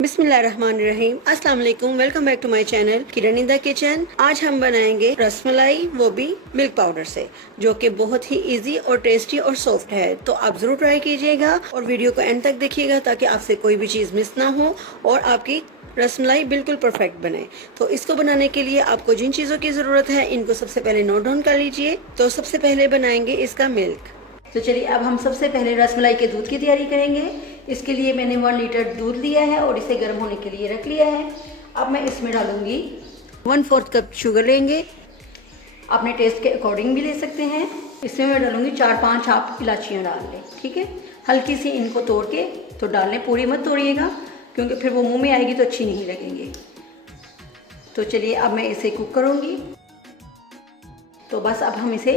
बिस्मिल्लाहिर्रहमानिर्रहीम। अस्सलाम वालेकुम। Welcome back to my channel Kiran in the kitchen. आज हम बनाएंगे रसमलाई, वो भी मिल्क पाउडर से, जो कि बहुत ही इजी और टेस्टी और सॉफ्ट है। तो आप जरूर ट्राई कीजिएगा और वीडियो को एंड तक देखिएगा ताकि आपसे कोई भी चीज़ मिस ना हो और आपकी रसमलाई बिल्कुल परफेक्ट बने। तो इसको बनाने के लिए आपको जिन चीज़ों की ज़रूरत है इनको सबसे पहले नोट डाउन कर लीजिए। तो सबसे पहले बनाएंगे इसका मिल्क। तो चलिए अब हम सबसे पहले रसमलाई के दूध की तैयारी करेंगे। इसके लिए मैंने 1 लीटर दूध लिया है और इसे गर्म होने के लिए रख लिया है। अब मैं इसमें डालूंगी 1/4 कप शुगर लेंगे, अपने टेस्ट के अकॉर्डिंग भी ले सकते हैं। इसमें मैं डालूंगी 4-5 आप इलायचियाँ डाल लें, ठीक है। हल्की सी इनको तोड़ के तो डाल लें, पूरी मत तोड़िएगा क्योंकि फिर वो मुँह में आएगी तो अच्छी नहीं लगेंगी। तो चलिए अब मैं इसे कुक करूँगी। तो बस अब हम इसे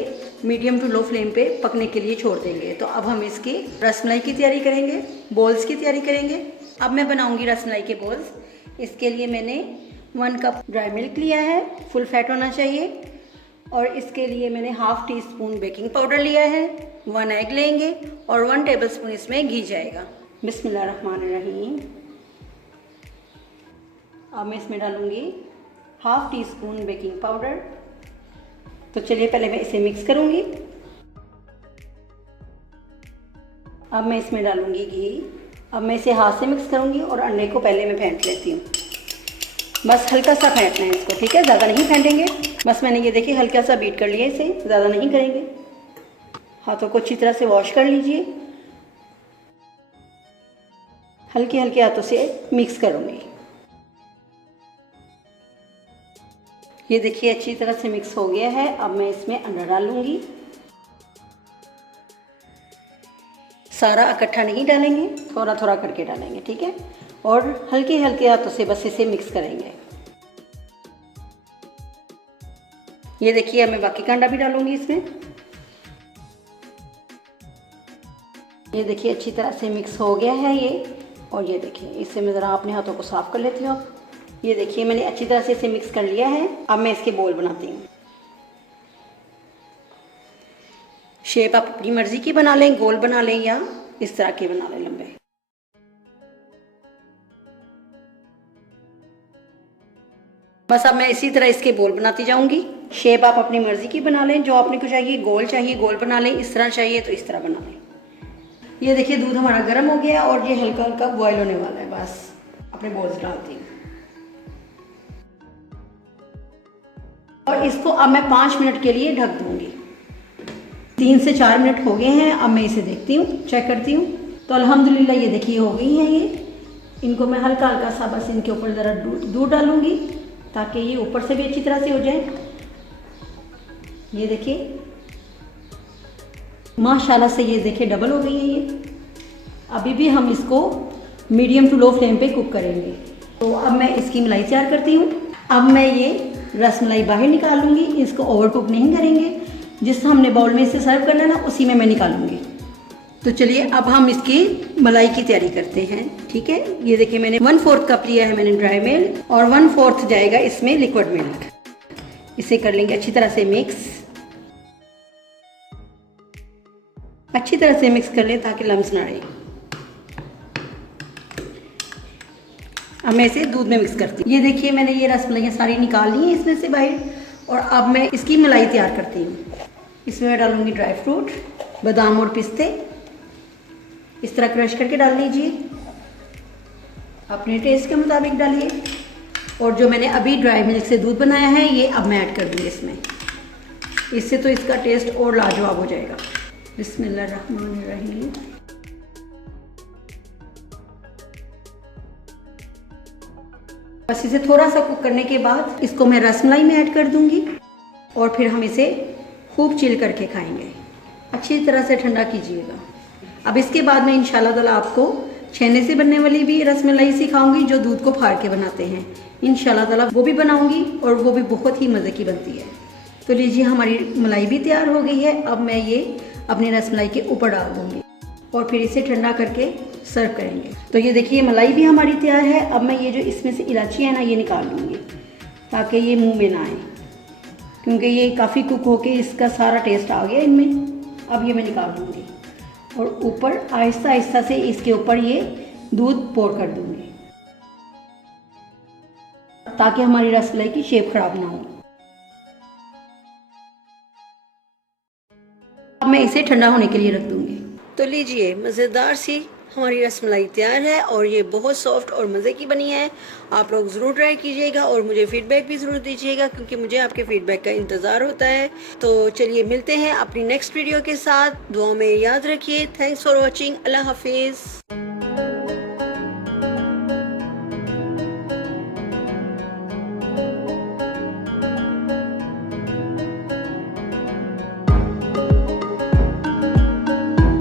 मीडियम टू लो फ्लेम पे पकने के लिए छोड़ देंगे। तो अब हम इसकी रसमलाई की तैयारी करेंगे, बॉल्स की तैयारी करेंगे। अब मैं बनाऊंगी रसमलाई के बॉल्स। इसके लिए मैंने 1 कप ड्राई मिल्क लिया है, फुल फैट होना चाहिए। और इसके लिए मैंने 1/2 टीस्पून बेकिंग पाउडर लिया है, 1 एग लेंगे और 1 टेबलस्पून इसमें घी जाएगा। बिस्मिल्लाहिर्रहमानिर्रहीम। अब मैं इसमें डालूंगी 1/2 टीस्पून बेकिंग पाउडर। तो चलिए पहले मैं इसे मिक्स करूंगी। अब मैं इसमें डालूंगी घी। अब मैं इसे हाथ से मिक्स करूंगी और अंडे को पहले मैं फेंट लेती हूँ। बस हल्का सा फेंटना है इसको, ठीक है, ज़्यादा नहीं फेंटेंगे। बस मैंने ये देखिए हल्का सा बीट कर लिया, इसे ज़्यादा नहीं करेंगे। हाथों को अच्छी तरह से वॉश कर लीजिए। हल्के हल्के हाथों से मिक्स करूँगी। ये देखिए अच्छी तरह से मिक्स हो गया है। अब मैं इसमें अंडा डालूंगी। सारा इकट्ठा नहीं डालेंगे, थोड़ा थोड़ा करके डालेंगे, ठीक है। और हल्के हल्के हाथों से बस इसे मिक्स करेंगे। ये देखिए अब मैं बाकी का अंडा भी डालूंगी इसमें। ये देखिए अच्छी तरह से मिक्स हो गया है ये। और ये देखिए इससे मैं ज़रा अपने हाथों को साफ कर लेती हूँ। ये देखिए मैंने अच्छी तरह से इसे मिक्स कर लिया है। अब मैं इसके बोल बनाती हूँ। शेप आप अपनी मर्जी की बना लें, गोल बना लें या इस तरह के बना लें लंबे। बस अब मैं इसी तरह इसके बोल बनाती जाऊंगी। शेप आप अपनी मर्जी की बना लें, जो आपने को चाहिए, गोल चाहिए गोल बना लें, इस तरह चाहिए तो इस तरह बना लें। ये देखिए दूध हमारा गर्म हो गया और ये हल्का हल्का बॉयल होने वाला है। बस अपने बोल्स डालती हूँ और इसको अब मैं 5 मिनट के लिए ढक दूंगी। 3 से 4 मिनट हो गए हैं। अब मैं इसे देखती हूँ, चेक करती हूँ। तो अल्हम्दुलिल्लाह ये देखिए हो गई हैं ये। इनको मैं हल्का हल्का सा बस इनके ऊपर ज़रा दूध डालूंगी ताकि ये ऊपर से भी अच्छी तरह से हो जाए। ये देखिए माशाल्लाह से ये देखिए डबल हो गई है ये। अभी भी हम इसको मीडियम टू लो फ्लेम पे कुक करेंगे। तो अब मैं इसकी मलाई तैयार करती हूँ। अब मैं ये रसमलाई बाहर निकाल लूँगी, इसको ओवर कुक नहीं करेंगे। जिस हमने बाउल में इसे सर्व करना है ना, उसी में मैं निकालूंगी। तो चलिए अब हम इसकी मलाई की तैयारी करते हैं, ठीक है। ये देखिए मैंने 1/4 कप लिया है मैंने ड्राई मिल्क और 1/4 जाएगा इसमें लिक्विड मिल्क। इसे कर लेंगे अच्छी तरह से मिक्स। अच्छी तरह से मिक्स कर लें ताकि लम्स ना आए। अब मैं इसे दूध में मिक्स करती हूँ। ये देखिए मैंने ये रसमलाइयाँ सारी निकाल ली हैं इसमें से बाहर। और अब मैं इसकी मलाई तैयार करती हूँ। इसमें मैं डालूंगी ड्राई फ्रूट, बादाम और पिस्ते। इस तरह क्रश करके डाल लीजिए, अपने टेस्ट के मुताबिक डालिए। और जो मैंने अभी ड्राई मिल्क से दूध बनाया है ये अब मैं ऐड कर दूँगी इसमें। इससे तो इसका टेस्ट और लाजवाब हो जाएगा। बिस्मिल्लाहिर्रहमानिर्रहीम। बस इसे थोड़ा सा कुक करने के बाद इसको मैं रसमलाई में ऐड कर दूंगी और फिर हम इसे खूब चिल करके खाएंगे। अच्छी तरह से ठंडा कीजिएगा। अब इसके बाद मैं इंशाल्लाह ताला आपको छेने से बनने वाली भी रसमलाई सिखाऊंगी, जो दूध को फाड़ के बनाते हैं। इंशाल्लाह ताला वो भी बनाऊंगी और वो भी बहुत ही मज़े की बनती है। तो लीजिए हमारी मलाई भी तैयार हो गई है। अब मैं ये अपनी रसमलाई के ऊपर डाल दूँगी और फिर इसे ठंडा करके सर्व करेंगे। तो ये देखिए मलाई भी हमारी तैयार है। अब मैं ये जो इसमें से इलायची है ना ये निकाल लूँगी ताकि ये मुंह में ना आए, क्योंकि ये काफ़ी कुक होके इसका सारा टेस्ट आ गया इनमें। अब ये मैं निकाल दूँगी और ऊपर आहिस्ता आहिस्ता से इसके ऊपर ये दूध पोर कर दूँगी। ताकि हमारी रसमलाई की शेप खराब ना हो। अब मैं इसे ठंडा होने के लिए रख दूंगी। तो लीजिए, मज़ेदार सी हमारी रसमलाई तैयार है और ये बहुत सॉफ्ट और मज़े की बनी है। आप लोग ज़रूर ट्राई कीजिएगा और मुझे फीडबैक भी ज़रूर दीजिएगा, क्योंकि मुझे आपके फीडबैक का इंतज़ार होता है। तो चलिए मिलते हैं अपनी नेक्स्ट वीडियो के साथ। दुआओं में याद रखिए। Thanks for watching. अल्लाह हाफिज़।